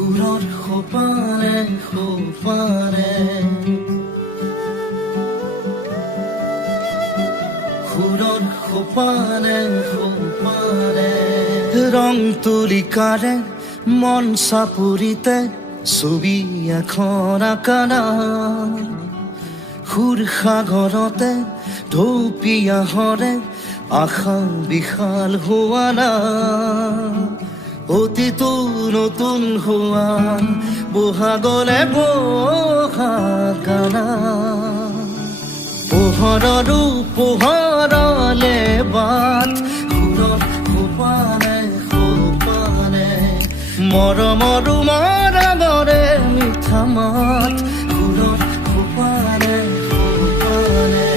সুৰৰ সোপাৰে সোপাৰে সুৰৰ সোপাৰে সোপাৰে ৰং তুলিকাৰে মন চাপৰিতে ছবি এখন আঁকানা সুৰ সাগৰতে ঢৌপিয়াহৰে আশা বিশাল হোৱা না অতীতো নতুন হোৱা বহাগলে বহাগানা পোহৰৰো পোহৰলে বাট সুৰত সোপাৰে সোপাৰে মৰমৰো মৰমৰে মিঠা মাত সুৰত সোপাৰে সোপাৰে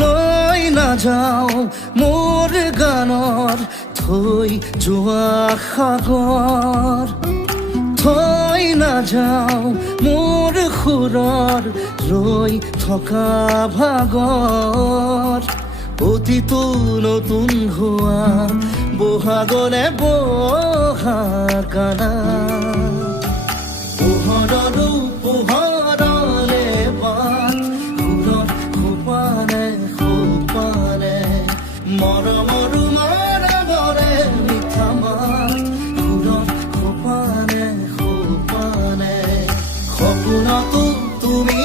লৈ নাযাওঁ মোৰ গানৰ থৈ যোৱা সাগৰ থৈ নাযাওঁ মোৰ সুৰৰ ৰৈ থকা ভাগৰ অতীতো নতুন হোৱা বহাগলে বহাগানা পোহৰৰো পোহৰলে বাট সুৰত সোপাৰে সোপাৰে মৰমৰো মৰমৰে মিঠা মাত সুৰত সোপাৰে সোপাৰে সপোনতো তুমি